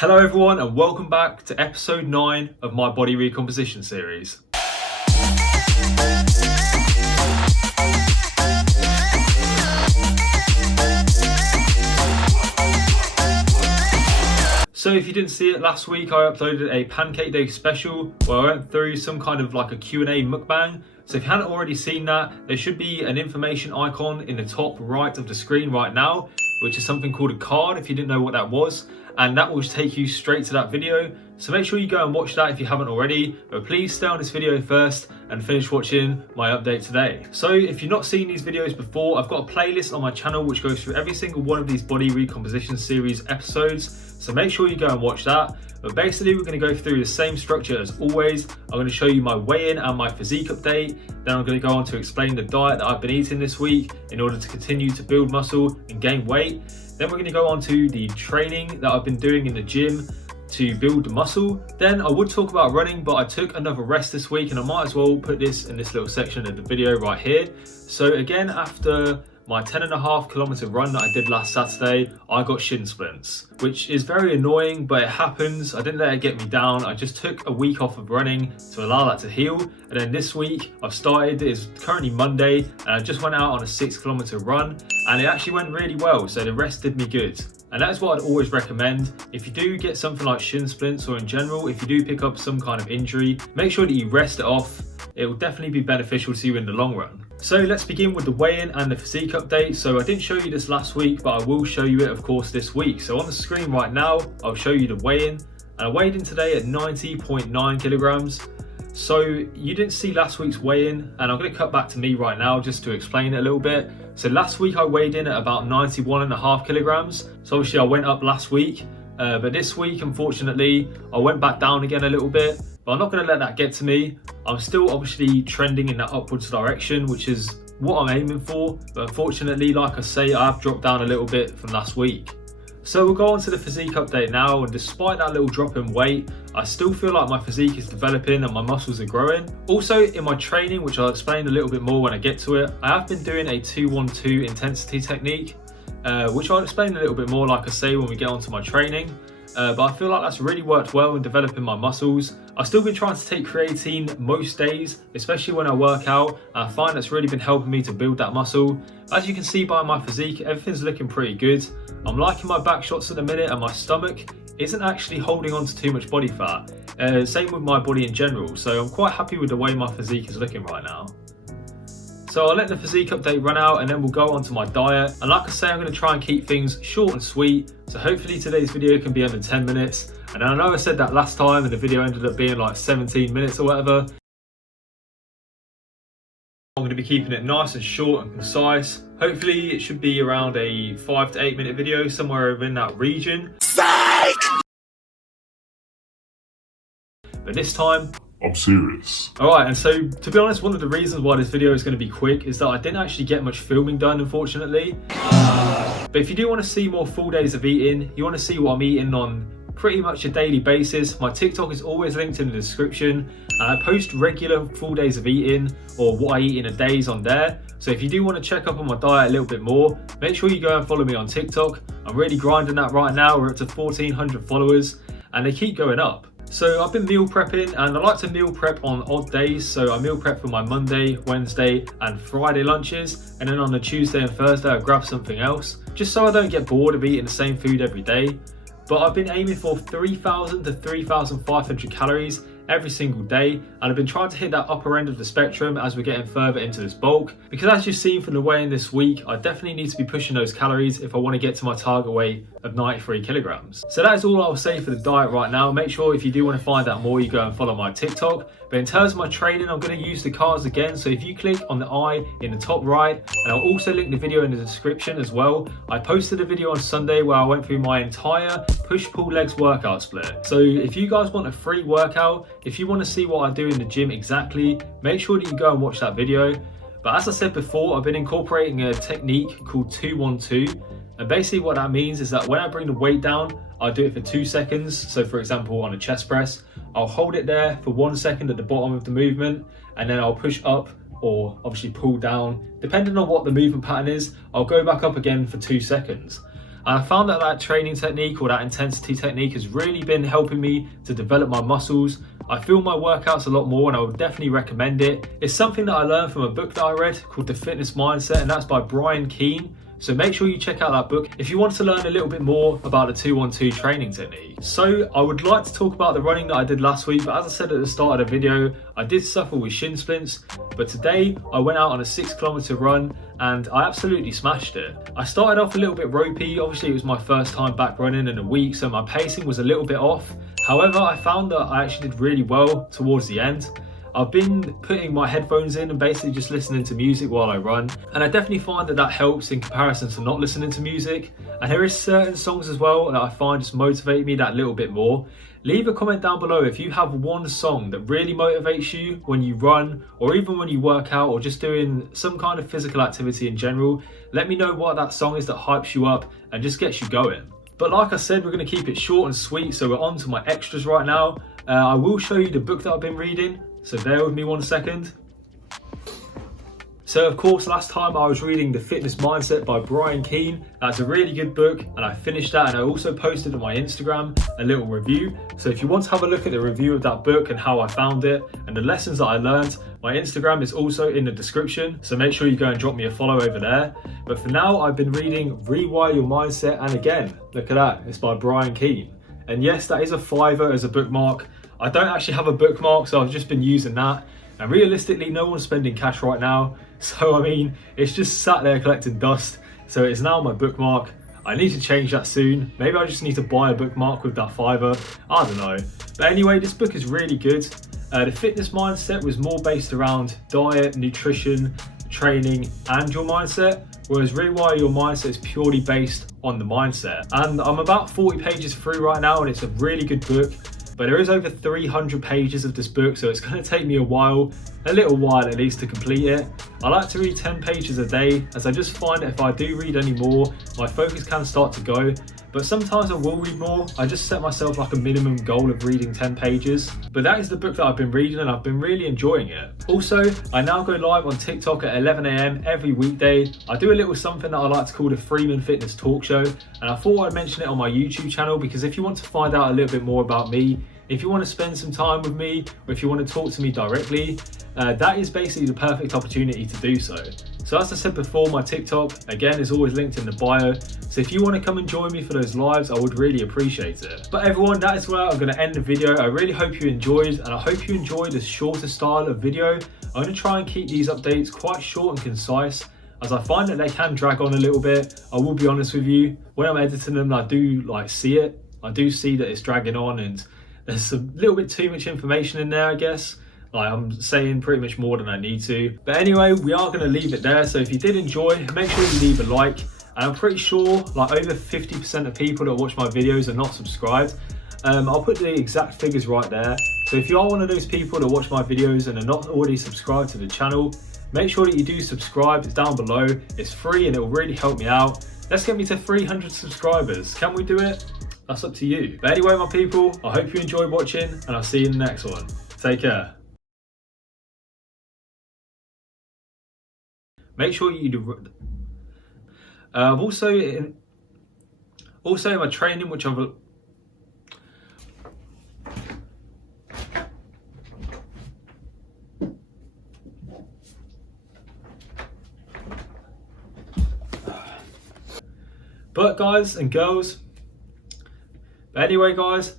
Hello everyone and welcome back to episode 9 of my body recomposition series. So if you didn't see it last week, I uploaded a Pancake Day special where I went through some kind of like a Q&A mukbang. So if you hadn't already seen that, there should be an information icon in the top right of the screen right now, which is something called a card if you didn't know what that was. And that will take you straight to that video. So make sure you go and watch that if you haven't already, but please stay on this video first and finish watching my update today. So if you've not seen these videos before, I've got a playlist on my channel which goes through every single one of these body recomposition series episodes. So make sure you go and watch that. But basically we're going to go through the same structure as always. I'm going to show you my weigh-in and my physique update. Then I'm going to go on to explain the diet that I've been eating this week in order to continue to build muscle and gain weight. Then we're going to go on to the training that I've been doing in the gym to build muscle. Then I would talk about running, but I took another rest this week and I might as well put this in this little section of the video right here. So again, after my 10.5 kilometer run that I did last Saturday, I got shin splints, which is very annoying, but it happens. I didn't let it get me down. I just took a week off of running to allow that to heal. And then this week I've started, it's currently Monday, and I just went out on a 6 kilometer run and it actually went really well. So the rest did me good. And that's what I'd always recommend. If you do get something like shin splints, or in general, if you do pick up some kind of injury, make sure that you rest it off. It will definitely be beneficial to you in the long run. So let's begin with the weigh-in and the physique update. So I didn't show you this last week, but I will show you it of course this week. So on the screen right now, I'll show you the weigh-in. And I weighed in today at 90.9 kilograms. So you didn't see last week's weigh-in, and I'm going to cut back to me right now just to explain it a little bit. So last week I weighed in at about 91.5 kilograms. So obviously I went up last week, but this week unfortunately I went back down again a little bit. But I'm not going to let that get to me. I'm still obviously trending in that upwards direction, which is what I'm aiming for. But unfortunately, like I say, I have dropped down a little bit from last week. So we'll go on to the physique update now. And despite that little drop in weight, I still feel like my physique is developing and my muscles are growing. Also in my training, which I'll explain a little bit more when I get to it, I have been doing a 2-1-2 intensity technique, which I'll explain a little bit more, like I say, when we get onto my training. But I feel like that's really worked well in developing my muscles. I've still been trying to take creatine most days, especially when I work out, and I find that's really been helping me to build that muscle. As you can see by my physique, everything's looking pretty good. I'm liking my back shots at the minute, and my stomach isn't actually holding on to too much body fat. Same with my body in general, so I'm quite happy with the way my physique is looking right now. So I'll let the physique update run out and then we'll go on to my diet. And like I say, I'm going to try and keep things short and sweet. So hopefully today's video can be under 10 minutes. And I know I said that last time and the video ended up being like 17 minutes or whatever. I'm going to be keeping it nice and short and concise. Hopefully it should be around a 5 to 8 minute video, somewhere within that region. Psych! But this time, I'm serious. Alright, and so to be honest, one of the reasons why this video is going to be quick is that I didn't actually get much filming done, unfortunately. But if you do want to see more full days of eating, you want to see what I'm eating on pretty much a daily basis, my TikTok is always linked in the description, and I post regular full days of eating, or what I eat in a days on there. So if you do want to check up on my diet a little bit more, make sure you go and follow me on TikTok. I'm really grinding that right now. We're up to 1,400 followers and they keep going up. So I've been meal prepping, and I like to meal prep on odd days. So I meal prep for my Monday, Wednesday and Friday lunches, and then on the Tuesday and Thursday I grab something else, just so I don't get bored of eating the same food every day. But I've been aiming for 3,000 to 3,500 calories every single day, and I've been trying to hit that upper end of the spectrum as we're getting further into this bulk, because as you've seen from the weigh-in this week, I definitely need to be pushing those calories if I want to get to my target weight of 93 kilograms. So that is all I'll say for the diet right now. Make sure if you do want to find out more, you go and follow my TikTok. But in terms of my training, I'm going to use the cards again. So if you click on the eye in the top right, and I'll also link the video in the description as well. I posted a video on Sunday where I went through my entire push-pull legs workout split. So if you guys want a free workout, if you want to see what I do in the gym exactly, make sure that you go and watch that video. But as I said before, I've been incorporating a technique called 2-1-2. And basically what that means is that when I bring the weight down, I'll do it for 2 seconds. So for example, on a chest press, I'll hold it there for 1 second at the bottom of the movement, and then I'll push up or obviously pull down. Depending on what the movement pattern is, I'll go back up again for 2 seconds. And I found that that training technique or that intensity technique has really been helping me to develop my muscles. I feel my workouts a lot more and I would definitely recommend it. It's something that I learned from a book that I read called The Fitness Mindset, and that's by Brian Keane. So make sure you check out that book if you want to learn a little bit more about the 2-1-2 training technique. So I would like to talk about the running that I did last week, but as I said at the start of the video, I did suffer with shin splints. But today I went out on a 6-kilometer run and I absolutely smashed it. I started off a little bit ropey. Obviously it was my first time back running in a week, so my pacing was a little bit off. However, I found that I actually did really well towards the end. I've been putting my headphones in and basically just listening to music while I run, and I definitely find that that helps in comparison to not listening to music. And there is certain songs as well that I find just motivate me that little bit more. Leave a comment down below if you have one song that really motivates you when you run, or even when you work out, or just doing some kind of physical activity in general. Let me know what that song is that hypes you up and just gets you going. But like I said, we're going to keep it short and sweet, so we're on to my extras right now. I will show you the book that I've been reading, so bear with me 1 second. So of course, last time I was reading The Fitness Mindset by Brian Keane. That's a really good book, and I finished that, and I also posted on my Instagram a little review. So if you want to have a look at the review of that book and how I found it and the lessons that I learned, my Instagram is also in the description, so make sure you go and drop me a follow over there. But for now, I've been reading Rewire Your Mindset, and again, look at that, it's by Brian Keane. And yes, that is a $5 as a bookmark. I don't actually have a bookmark, so I've just been using that. And realistically, no one's spending cash right now. So I mean, it's just sat there collecting dust. So it's now my bookmark. I need to change that soon. Maybe I just need to buy a bookmark with that $5. I don't know. But anyway, this book is really good. The Fitness Mindset was more based around diet, nutrition, training, and your mindset. Whereas Rewire Your Mindset is purely based on the mindset. And I'm about 40 pages through right now, and it's a really good book. But there is over 300 pages of this book, so it's going to take me a little while at least, to complete it. I like to read 10 pages a day, as I just find that if I do read any more, my focus can start to go. But sometimes I will read more. I just set myself like a minimum goal of reading 10 pages. But that is the book that I've been reading, and I've been really enjoying it. Also, I now go live on TikTok at 11 AM every weekday. I do a little something that I like to call the Freeman Fitness Talk Show, and I thought I'd mention it on my YouTube channel, because if you want to find out a little bit more about me, if you want to spend some time with me, or if you want to talk to me directly, that is basically the perfect opportunity to do so. So as I said before, my TikTok, again, is always linked in the bio. So if you want to come and join me for those lives, I would really appreciate it. But everyone, that is where I'm going to end the video. I really hope you enjoyed, and I hope you enjoyed this shorter style of video. I'm going to try and keep these updates quite short and concise, as I find that they can drag on a little bit. I will be honest with you, when I'm editing them, I do see it. I do see that it's dragging on, and there's a little bit too much information in there, I guess. I'm saying pretty much more than I need to. But anyway, we are going to leave it there. So if you did enjoy, make sure you leave a like. And I'm pretty sure like over 50% of people that watch my videos are not subscribed. I'll put the exact figures right there. So if you are one of those people that watch my videos and are not already subscribed to the channel, make sure that you do subscribe. It's down below. It's free and it will really help me out. Let's get me to 300 subscribers. Can we do it? That's up to you. But anyway, my people, I hope you enjoyed watching, and I'll see you in the next one. Take care. Make sure you do. Also in my training, which I've. But guys and girls. But anyway, guys,